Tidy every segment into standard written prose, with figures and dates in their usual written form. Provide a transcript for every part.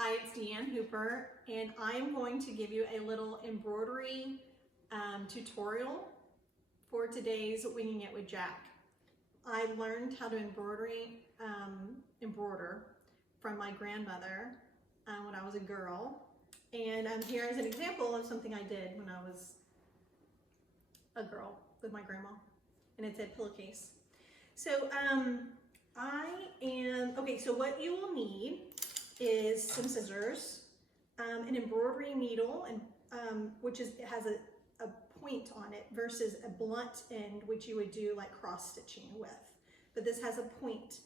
Hi, it's Deanne Hooper, and I'm going to give you a little embroidery tutorial for today's Winging It with Jack. I learned how to embroider from my grandmother when I was a girl, and I'm here as an example of something I did when I was a girl with my grandma, and it's a pillowcase. So so what you will need is some scissors, an embroidery needle, and which has a point on it versus a blunt end, which you would do like cross stitching with. But this has a point.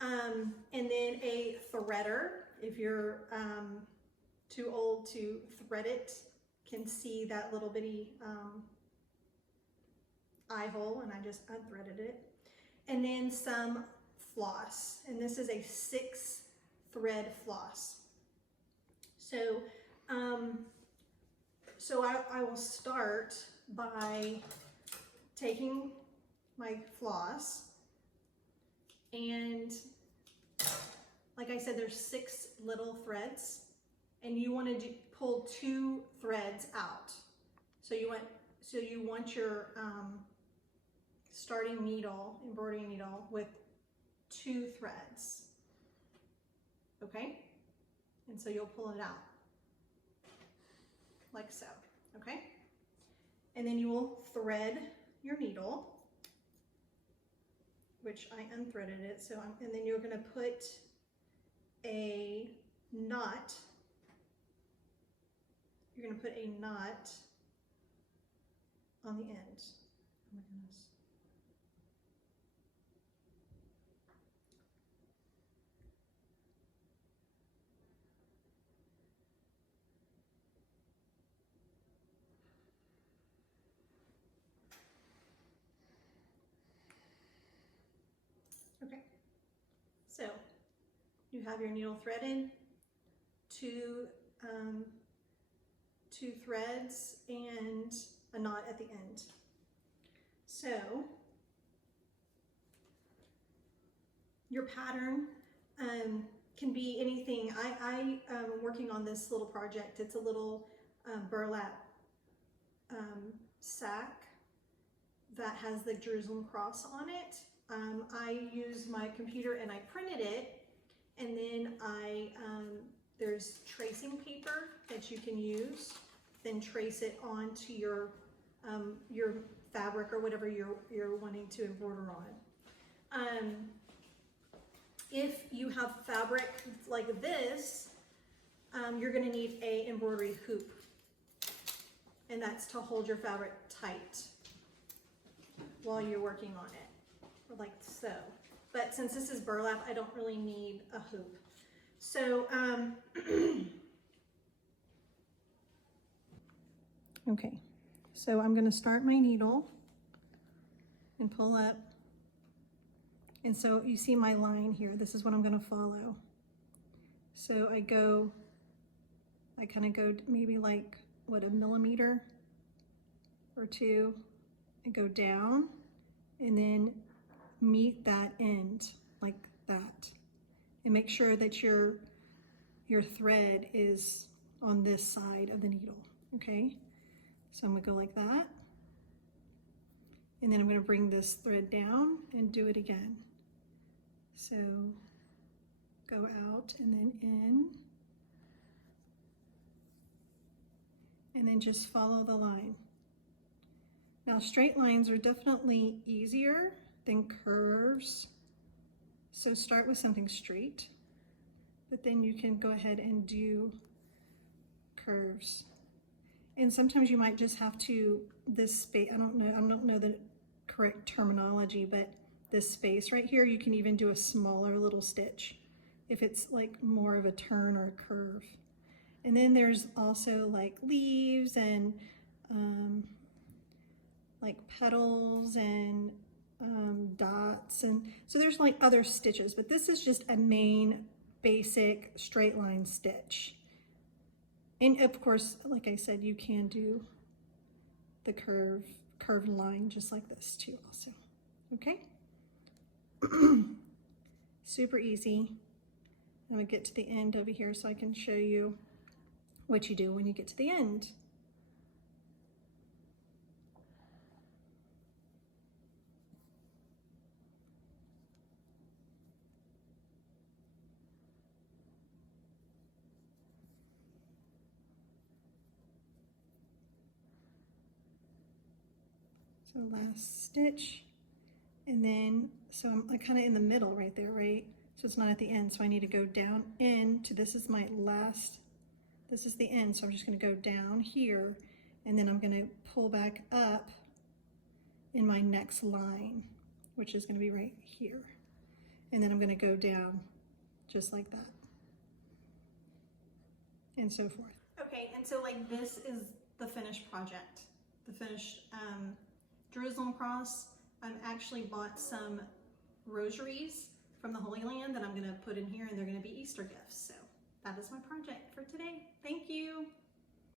And then a threader. If you're too old to thread it, can see that little bitty eye hole, and I just unthreaded it. And then some floss, and this is a 6 thread floss. So I will start by taking my floss, and like I said, there's 6 little threads, and you want to pull 2 threads out. So you want your starting needle, embroidery needle, with 2 threads. Okay? And so you'll pull it out like so, okay? And then you will thread your needle, which I unthreaded it, and then you're gonna put a knot. You're gonna put a knot on the end. Oh my goodness. Okay, so you have your needle threaded, 2 threads, and a knot at the end. So your pattern can be anything. I am working on this little project. It's a little burlap sack that has the Jerusalem cross on it. I used my computer and I printed it, and then there's tracing paper that you can use, then trace it onto your fabric or whatever you're wanting to embroider on. If you have fabric like this, you're going to need a embroidery hoop, and that's to hold your fabric tight while you're working on it, like so. But since this is burlap, I don't really need a hoop. So, okay, so I'm gonna start my needle and pull up. And so you see my line here, this is what I'm gonna follow. So I kind of go maybe like, what, a millimeter or 2, and go down, and then meet that end like that, and make sure that your thread is on this side of the needle. Okay, so I'm gonna go like that, and then I'm gonna bring this thread down and do it again. So go out and then in, and then just follow the line. Now straight lines are definitely easier than curves, so start with something straight, but then you can go ahead and do curves. And sometimes you might just have to, this space, I don't know the correct terminology, but this space right here, you can even do a smaller little stitch if it's like more of a turn or a curve. And then there's also like leaves and like petals and dots, and so there's like other stitches, but this is just a main basic straight line stitch. And of course, like I said, you can do the curved line just like this too also. Okay. Super easy. I'm gonna get to the end over here so I can show you what you do when you get to the end. So last stitch, and then, so I'm kind of in the middle right there, right? So it's not at the end, so I need to go down into, this is my last, this is the end, so I'm just gonna go down here, and then I'm gonna pull back up in my next line, which is gonna be right here. And then I'm gonna go down just like that, and so forth. Okay, and so like this is the finished project, the finished Jerusalem cross. I've actually bought some rosaries from the Holy Land that I'm gonna put in here, and they're gonna be Easter gifts. So that is my project for today. Thank you.